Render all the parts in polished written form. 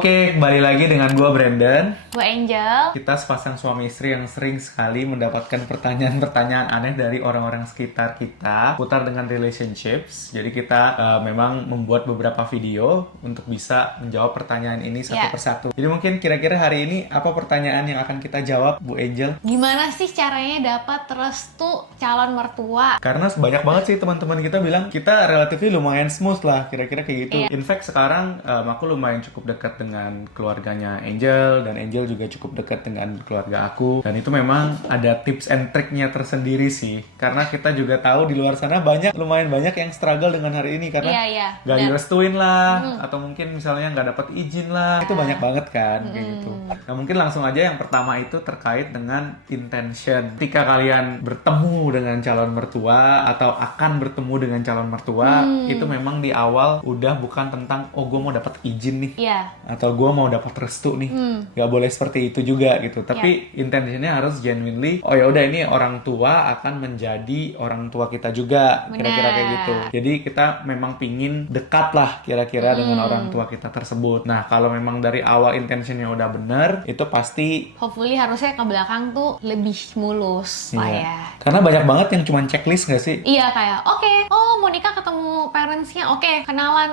Oke, kembali lagi dengan gue Brandon. Gue Angel. Kita sepasang suami istri yang sering sekali mendapatkan pertanyaan-pertanyaan aneh dari orang-orang sekitar kita putar dengan relationships. Jadi kita memang membuat beberapa video untuk bisa menjawab pertanyaan ini satu persatu. Jadi mungkin kira-kira hari ini apa pertanyaan yang akan kita jawab, Bu Angel? Gimana sih caranya dapat restu calon mertua? Karena banyak banget sih teman-teman kita bilang kita relatif lumayan smooth lah, kira-kira kayak gitu. In fact sekarang aku lumayan cukup dekat dengan keluarganya Angel, dan Angel juga cukup dekat dengan keluarga aku, dan itu memang ada tips and triknya tersendiri sih, karena kita juga tahu di luar sana lumayan banyak yang struggle dengan hari ini karena gak direstuin lah, atau mungkin misalnya gak dapat izin lah, itu banyak banget kan kayak gitu. Nah mungkin langsung aja yang pertama itu terkait dengan intention. Ketika kalian bertemu dengan calon mertua atau akan bertemu dengan calon mertua, itu memang di awal udah bukan tentang oh gue mau dapat izin nih, atau gue mau dapat restu nih, nggak boleh seperti itu juga gitu. Tapi intentionnya harus genuinely, oh ya udah ini orang tua akan menjadi orang tua kita juga, kira-kira kayak gitu. Jadi kita memang pingin dekat lah kira-kira dengan orang tua kita tersebut. Nah kalau memang dari awal intentionnya udah bener, itu pasti hopefully harusnya ke belakang tuh lebih mulus lah ya. Karena banyak banget yang cuma checklist nggak sih? Iya, kayak oh mau nikah ketemu parentsnya, kenalan,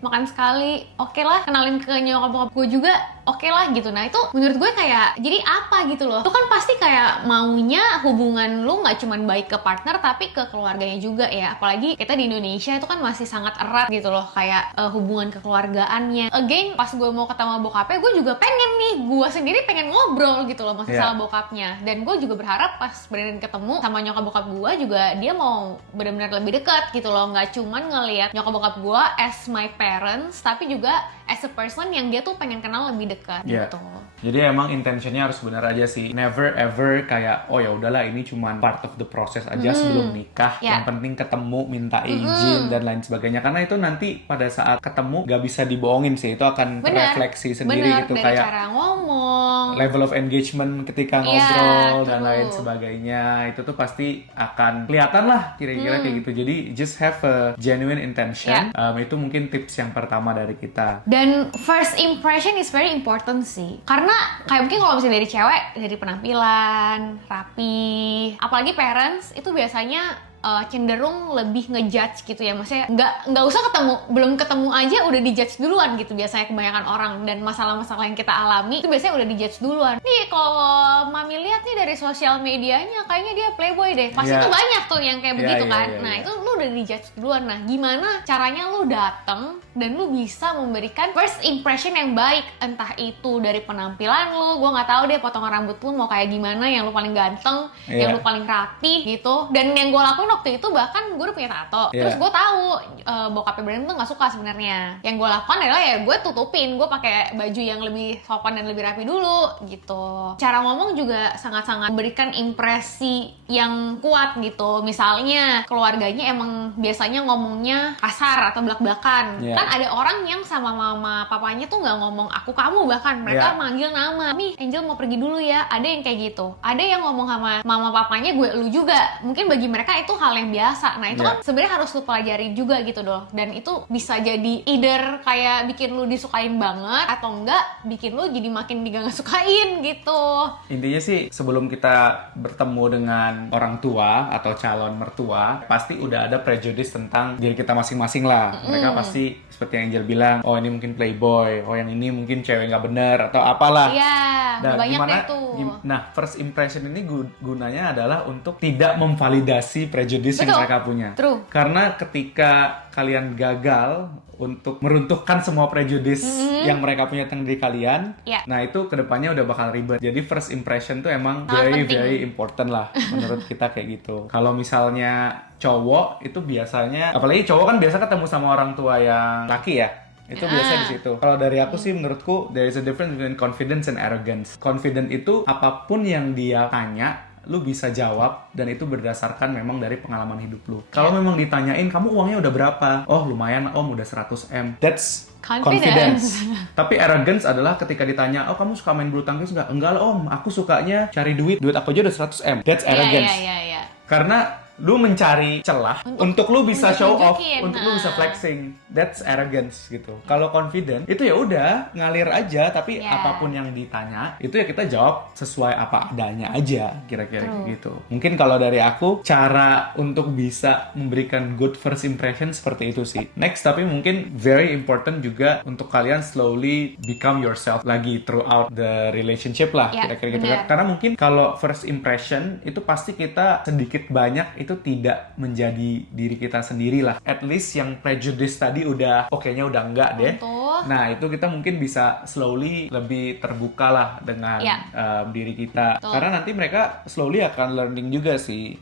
makan sekali, lah kenalin ke nyokap bokap gue juga, lah gitu. Nah itu menurut gue kayak jadi apa gitu loh. Itu kan pasti kayak maunya hubungan lu nggak cuma baik ke partner tapi ke keluarganya juga ya. Apalagi kita di Indonesia itu kan masih sangat erat gitu loh, kayak hubungan kekeluargaannya. Again, pas gue mau ketemu bokapnya, gue juga pengen nih, gue sendiri pengen ngobrol gitu loh masalah bokapnya. Dan gue juga berharap pas Brandon ketemu sama nyokap bokap gue juga dia mau benar-benar lebih dekat gitu loh, nggak cuman ngelihat nyokap bokap gue as my parents, tapi juga as a person yang dia tuh pengen kenal lebih dekat gitu. Jadi emang intentionnya harus benar aja sih. Never ever kayak oh ya udahlah ini cuman part of the process aja sebelum nikah. Yang penting ketemu, minta izin dan lain sebagainya. Karena itu nanti pada saat ketemu gak bisa dibohongin sih. Itu akan refleksi sendiri gitu, dari kayak cara ngomong, level of engagement ketika ngobrol dan lain sebagainya. Itu tuh pasti akan kelihatan lah kira-kira kayak gitu. Jadi just have a genuine intention. Itu mungkin tips yang pertama dari kita. Dan first impression is very important sih. Karena kayak mungkin kalau misalnya dari cewek, dari penampilan, rapi, apalagi parents itu biasanya cenderung lebih ngejudge gitu ya, maksudnya nggak usah belum ketemu aja udah dijudge duluan gitu biasanya kebanyakan orang. Dan masalah-masalah yang kita alami itu biasanya udah dijudge duluan. Nih kalau mami lihat nih dari sosial medianya kayaknya dia playboy deh, pasti tuh banyak tuh yang kayak begitu kan. Nah itu lu udah dijudge duluan. Nah gimana caranya lu dateng dan lu bisa memberikan first impression yang baik, entah itu dari penampilan lu, gue nggak tahu deh potongan rambut lu mau kayak gimana, yang lu paling ganteng, yang lu paling rapi gitu. Dan yang gue lakuin waktu itu bahkan gue udah punya tato, terus gue tahu bokapnya Brandon tuh nggak suka sebenarnya. Yang gue lakukan adalah ya gue tutupin, gue pakai baju yang lebih sopan dan lebih rapi dulu gitu. Cara ngomong juga sangat-sangat memberikan impresi yang kuat gitu. Misalnya keluarganya emang biasanya ngomongnya kasar atau belak-belakan. Kan ada orang yang sama mama papanya tuh nggak ngomong aku kamu, bahkan mereka manggil nama. Nih Angel mau pergi dulu ya. Ada yang kayak gitu. Ada yang ngomong sama mama papanya gue lu juga. Mungkin bagi mereka itu hal yang biasa. Nah itu kan sebenarnya harus lu pelajari juga gitu doh. Dan itu bisa jadi either kayak bikin lu disukain banget atau enggak bikin lu jadi makin gak sukain gitu. Intinya sih sebelum kita bertemu dengan orang tua atau calon mertua, pasti udah ada prejudice tentang diri kita masing-masing lah. Mereka pasti seperti yang Angel bilang, oh ini mungkin playboy, oh yang ini mungkin cewek nggak benar atau apalah. Nah, banyak deh tuh. Nah first impression ini gunanya adalah untuk tidak memvalidasi prejudice yang mereka punya. Karena ketika kalian gagal untuk meruntuhkan semua prejudice yang mereka punya tentang diri kalian, nah itu kedepannya udah bakal ribet. Jadi first impression tuh emang very important lah menurut kita kayak gitu. Kalau misalnya cowok itu biasanya, apalagi cowok kan biasa ketemu sama orang tua yang laki ya, itu biasa di situ. Kalau dari aku sih menurutku there is a difference between confidence and arrogance. Confident itu apapun yang dia tanya lu bisa jawab, dan itu berdasarkan memang dari pengalaman hidup lu. Kalau memang ditanyain kamu uangnya udah berapa, oh lumayan om, udah 100M, that's confidence. Tapi arrogance adalah ketika ditanya, oh kamu suka main bulu tangkis nggak? Enggak lah om, aku sukanya cari duit aku aja udah 100M, that's arrogance. Karena lu mencari celah untuk lu bisa untuk show off, nunjukin, untuk lu bisa flexing. That's arrogance gitu. Kalau confident itu ya udah ngalir aja, tapi Yeah. apapun yang ditanya itu ya kita jawab sesuai apa adanya aja, kira-kira True. gitu. Mungkin kalau dari aku cara untuk bisa memberikan good first impression seperti itu sih. Next, tapi mungkin very important juga untuk kalian slowly become yourself lagi throughout the relationship lah, Ya, kira-kira gitu. benar. Karena mungkin kalau first impression itu pasti kita sedikit banyak itu tidak menjadi diri kita sendiri lah. At least yang prejudice tadi udah oke-nya udah enggak deh. Betul. Nah, itu kita mungkin bisa slowly lebih terbuka lah dengan Ya. diri kita. Betul. Karena nanti mereka slowly akan learning juga sih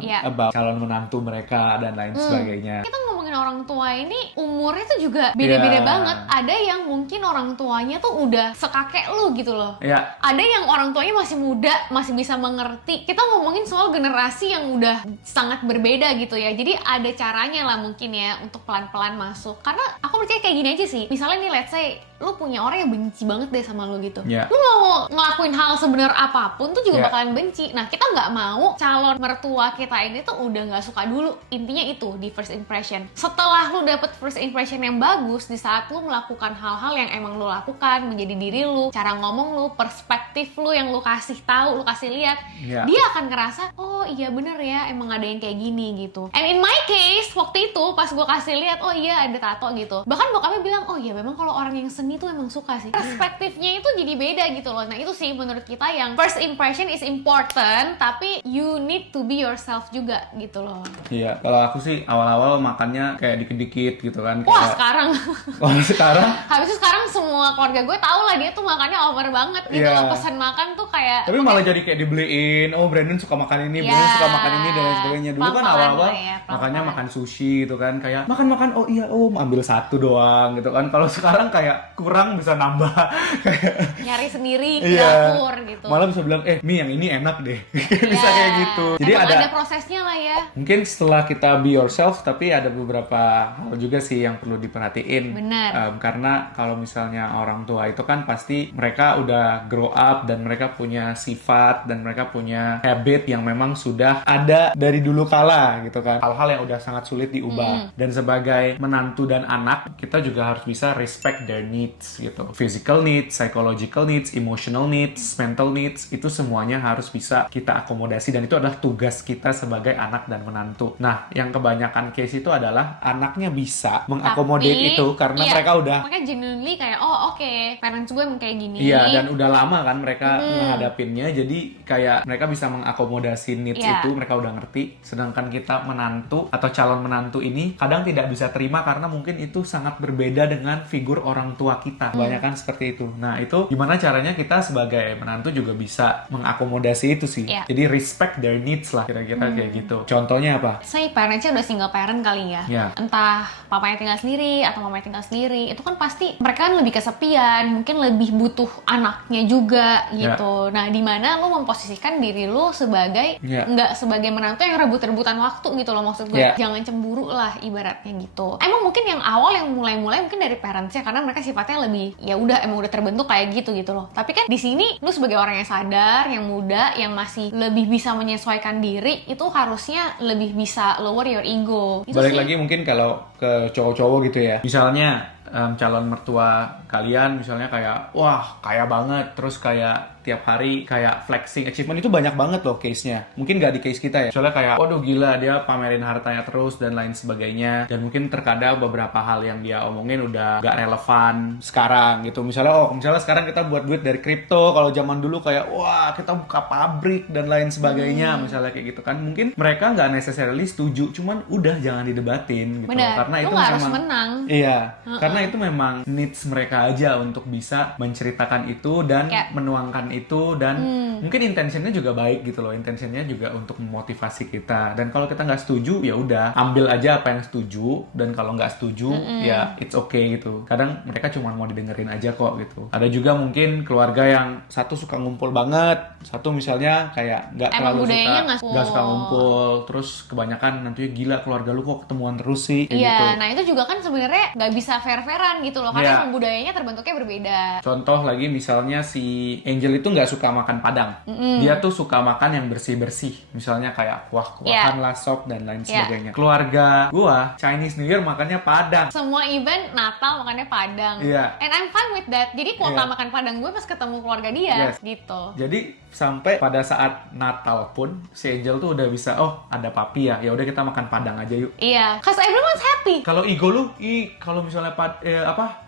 Ya. about calon menantu mereka dan lain sebagainya. Kita ngomongin orang tua ini umurnya tuh juga beda-beda Iya. banget. Ada yang mungkin orang tuanya tuh udah sekakek lu gitu loh. Ya, Ada yang orang tuanya masih muda, masih bisa mengerti. Kita ngomongin soal generasi yang udah sangat berbeda gitu ya. Jadi ada caranya lah mungkin ya untuk pelan-pelan masuk. Karena aku percaya kayak gini aja sih. Misalnya nih let's say lu punya orang yang benci banget deh sama lu gitu. Ya. Lu mau ngelakuin hal sebenar apapun tuh juga Ya. bakalan benci. Nah, kita nggak mau calon mertua kita ini tuh udah nggak suka dulu. Intinya itu di first impression. Setelah lu dapet first impression yang bagus, di saat lu melakukan hal-hal yang emang lu lakukan, menjadi diri lu, cara ngomong lu, perspektif lu yang lu kasih tahu, lu kasih lihat, Ya. dia akan ngerasa, oh iya bener ya, emang ada yang kayak gini gitu. And in my case, waktu itu pas gue kasih lihat, oh iya ada tato gitu. Bahkan bokapnya bilang, oh iya memang kalau orang yang seni tuh emang suka sih. Perspektifnya itu jadi beda gitu loh. Nah itu sih menurut kita yang first impression is important, tapi you need to be yourself juga gitu loh. Iya, kalau aku sih awal-awal makannya kayak dikit-dikit gitu kan. Wah Kayak, sekarang, kalau sekarang habis itu sekarang semua keluarga gue tau lah dia tuh makannya over banget gitu Iya. loh. Pesan makan tuh kayak tapi malah jadi kayak dibeliin, oh Brandon suka makan ini, Ya, Brandon suka makan ini dan lain sebagainya. Dulu kan pelan-pelan awal-awal lah ya, pelan-pelan. makannya makan sushi gitu kan, kayak makan-makan, oh iya om ambil satu doang gitu kan. Kalau sekarang kayak kurang bisa nambah. Kayak nyari sendiri ke iya. dapur gitu. Malah bisa bilang, mie yang ini enak deh. Bisa Ya, kayak gitu. Jadi emang ada ada prosesnya lah ya. mungkin setelah kita be yourself, tapi ada beberapa hal juga sih yang perlu diperhatiin. Benar. Karena kalau misalnya orang tua itu kan pasti mereka udah grow up dan mereka punya sifat dan mereka punya habit yang memang sudah ada dari dulu kala gitu kan. Hal-hal yang udah sangat sulit diubah. Dan sebagai menantu dan anak, kita juga harus bisa respect their needs gitu. Physical needs, psychological needs, emotional needs, mental needs, itu semuanya harus bisa kita akomodasi dan itu adalah tugas kita sebagai anak dan menantu. Nah, yang kebanyakan case itu adalah anaknya bisa mengakomodate Tapi, itu karena iya, mereka udah makanya genuinely kayak oh oke, parents gue emang kayak gini. iya, dan udah lama kan mereka menghadapinnya, jadi kayak mereka bisa mengakomodasi needs Iya. itu, mereka udah ngerti. Sedangkan kita menantu atau calon menantu ini kadang tidak bisa terima karena mungkin itu sangat berbeda dengan figur orang tua kita. Kebanyakan seperti itu. Nah, itu gimana caranya kita sebagai menantu juga bisa mengakomodasi itu sih. Iya. Jadi respect their needs lah, kira-kira kayak gitu. Contohnya apa? Saya parentsnya udah single parent kali ya. Ya. Entah papanya tinggal sendiri atau mamanya tinggal sendiri, itu kan pasti mereka kan lebih kesepian, mungkin lebih butuh anaknya juga gitu. Nah, di mana lu memposisikan diri lu sebagai Ya. nggak sebagai menantu yang rebut-rebutan waktu gitu loh, maksud gue. Ya. Jangan cemburu lah ibaratnya gitu. Emang mungkin yang awal yang mulai-mulai mungkin dari parentsnya karena mereka sifatnya lebih ya udah emang udah terbentuk kayak gitu loh. Tapi kan di sini lu sebagai orang yang sadar, yang muda, yang masih lebih bisa menyesuaikan diri, itu harusnya lebih bisa lower your ego. Itu Balik sih. lagi mungkin kalau ke cowok-cowok gitu ya. Misalnya calon mertua kalian misalnya kayak wah kaya banget, terus kayak tiap hari kayak flexing achievement, itu banyak banget loh case-nya. Mungkin gak di case kita ya. Soalnya kayak waduh gila dia pamerin hartanya terus dan lain sebagainya. Dan mungkin terkadang beberapa hal yang dia omongin udah gak relevan sekarang gitu. Misalnya sekarang kita buat duit dari kripto, kalau zaman dulu kayak wah kita buka pabrik dan lain sebagainya, misalnya kayak gitu kan. Mungkin mereka nggak necessarily setuju, cuman udah jangan didebatin gitu. Bener, Karena lu itu nggak harus memang menang. Iya, karena itu memang needs mereka aja untuk bisa menceritakan itu dan Kayak- menuangkan itu, dan mungkin intentionnya juga baik gitu loh. Intentionnya juga untuk memotivasi kita. Dan kalau kita nggak setuju ya udah ambil aja apa yang setuju, dan kalau nggak setuju ya it's okay gitu. Kadang mereka cuma mau didengerin aja kok gitu. Ada juga mungkin keluarga yang satu suka ngumpul banget, satu misalnya kayak nggak Emang terlalu budayanya nggak suka ngumpul, terus kebanyakan nantinya gila keluarga lu kok ketemuan terus sih kayak Iya, gitu. nah itu juga kan sebenarnya nggak bisa fair fair-fairan gitu loh, karena emang budayanya terbentuknya berbeda. Contoh lagi misalnya si Angel itu nggak suka makan padang. Dia tuh suka makan yang bersih-bersih. Misalnya kayak kuah-kuahan lah, sop dan lain sebagainya. Keluarga gua Chinese New Year makannya padang. Semua event Natal makannya padang. And I'm fine with that. Jadi kuota makan padang gue pas ketemu keluarga dia gitu. Jadi sampai pada saat Natal pun si Angel tuh udah bisa, oh ada papi ya udah kita makan padang aja yuk. Iya, cause everyone's happy. Kalau ego lu, kalau misalnya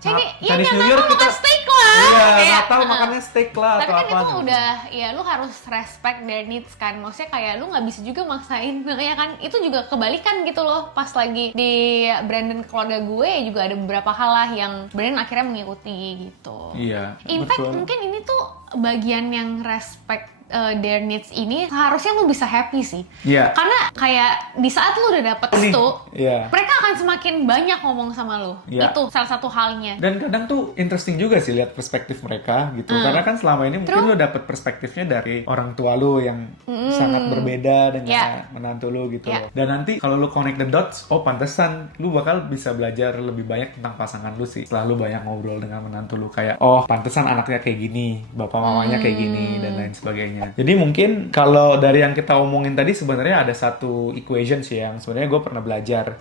Chinese New Year kita steak lah. Iya, Natal makannya steak lah. Tapi atau kan apa itu gitu. udah, ya lu harus respect their needs kan. Maksudnya kayak lu nggak bisa juga maksain, ya kan? Itu juga kebalikan gitu loh. Pas lagi di Brandon keluarga gue juga ada beberapa hal lah yang Brandon akhirnya mengikuti gitu. Iya. In fact mungkin ini tuh bagian yang respect their needs ini harusnya lu bisa happy sih. Iya. Karena kayak di saat lu udah dapet restu, Iya. mereka akan semakin banyak ngomong sama lu. Iya. Itu salah satu halnya. Dan kadang tuh interesting juga sih lihat perspektif mereka gitu. Karena kan selama ini mungkin lu dapet perspektifnya dari orang tua lu yang sangat berbeda dengan menantu lu gitu loh. Dan nanti kalau lu connect the dots, oh pantesan lu bakal bisa belajar lebih banyak tentang pasangan lu sih. Setelah lu banyak ngobrol dengan menantu lu kayak, oh pantesan anaknya kayak gini, bapak mamanya kayak gini dan lain sebagainya. Jadi mungkin kalau dari yang kita omongin tadi sebenarnya ada satu equation sih yang sebenarnya gue pernah belajar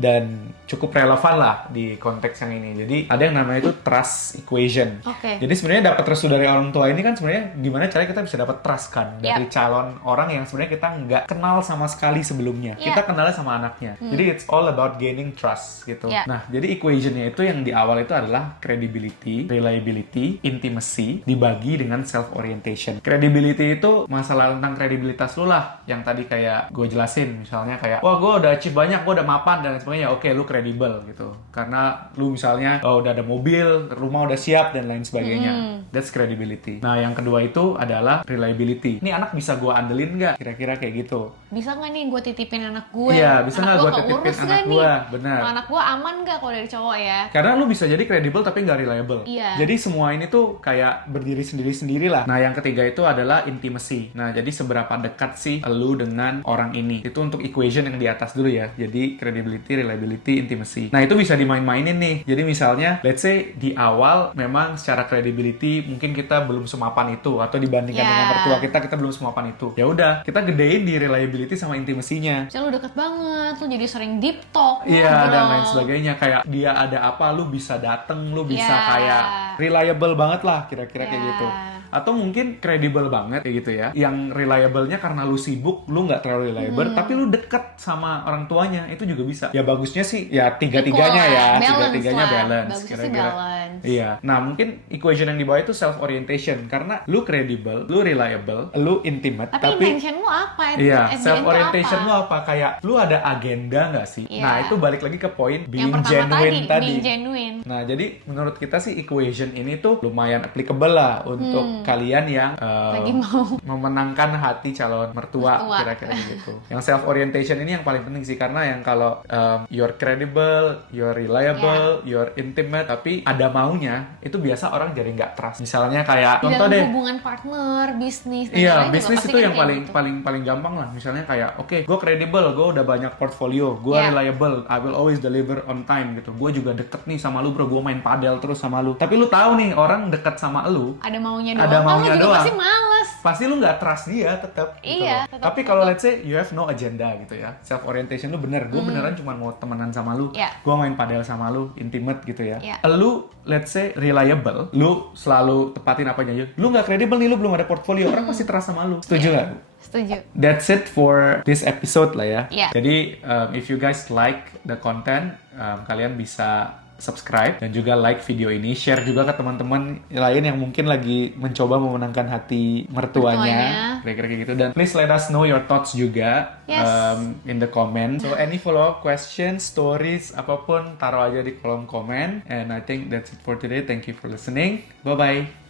dan cukup relevan lah di konteks yang ini. Jadi ada yang namanya itu trust equation. Jadi sebenarnya dapat restu dari orang tua ini kan sebenarnya gimana caranya kita bisa dapat trust kan dari calon orang yang sebenarnya kita nggak kenal sama sekali sebelumnya. Kita kenalnya sama anaknya. Jadi it's all about gaining trust gitu. Nah jadi equationnya itu yang di awal itu adalah credibility, reliability, intimacy dibagi dengan self orientation. Credibility itu masalah tentang kredibilitas lu lah yang tadi kayak gue jelasin, misalnya kayak wah gue udah achieve banyak, gue udah mapan dan lain sebagainya. Oke, lu kredibel gitu karena lu misalnya udah ada mobil, rumah udah siap dan lain sebagainya. That's credibility. Nah yang kedua itu adalah reliability. Ini anak bisa gue andelin nggak kira-kira kayak gitu? Bisa nggak nih gue titipin anak gue? Iya, bisa nggak gue titipin anak gue? Benar. Anak gue aman nggak kalau dari cowok ya? Karena lu bisa jadi credible tapi nggak reliable. Jadi semua ini tuh kayak berdiri sendiri-sendiri lah. Nah yang ketiga itu adalah intimacy. Nah, jadi seberapa dekat sih lu dengan orang ini? Itu untuk equation yang di atas dulu ya. Jadi credibility, reliability, intimacy. Nah, itu bisa dimain-mainin nih. Jadi misalnya, let's say di awal memang secara credibility mungkin kita belum semapan itu atau dibandingkan dengan mertua kita belum semapan itu. Ya udah, kita gedein di reliability sama intimasinya. Misalnya lu deket banget, lu jadi sering deep talk. Iya, dan lain sebagainya. Kayak dia ada apa, lu bisa dateng, lu bisa kayak reliable banget lah kira-kira kayak gitu. Atau mungkin kredibel banget kayak gitu ya. Yang reliable-nya karena lu sibuk, lu nggak terlalu reliable, tapi lu deket sama orang tuanya, itu juga bisa. Ya bagusnya sih ya tiga-tiganya ya, tiga-tiganya balance kira-kira. Iya. Nah, mungkin equation yang di bawah itu self orientation karena lu credible, lu reliable, lu intimate, tapi intention lu apa? Iya, self orientation lu apa? Kayak lu ada agenda nggak sih? Nah, itu balik lagi ke poin being genuine tadi. Nah, jadi menurut kita sih equation ini tuh lumayan applicable lah untuk kalian yang lagi mau memenangkan hati calon mertua kira-kira gitu. Yang self orientation ini yang paling penting sih karena yang kalau you're credible, you're reliable, you're intimate tapi ada maunya, itu biasa orang jadi nggak trust. Misalnya kayak contoh deh hubungan partner, bisnis. Iya, bisnis itu yang paling gampang lah. Misalnya kayak oke, gue credible, gue udah banyak portfolio, gue reliable, I will always deliver on time gitu. Gue juga deket nih sama lu bro, gue main padel terus sama lu. Tapi lu tahu nih orang deket sama lu ada maunya doang, pasti males. Pasti lu nggak trust dia tetap. Iya. Gitu. Tapi kalau let's say you have no agenda gitu ya, self orientation lu bener, gue beneran cuma mau temenan sama lu, gue main padel sama lu, intimate gitu ya. Lu let's say reliable, lu selalu tepatin apa aja. Lu nggak credible nih, lu belum ada portfolio, orang pasti trust sama lu. Setuju nggak? Setuju. That's it for this episode lah ya. Jadi if you guys like the content, kalian bisa subscribe dan juga like video ini, share juga ke teman-teman lain yang mungkin lagi mencoba memenangkan hati mertuanya, kira-kira kayak gitu. Dan please let us know your thoughts juga in the comment. So any follow up questions, stories, apapun taruh aja di kolom komen. And I think that's it for today. Thank you for listening. Bye bye.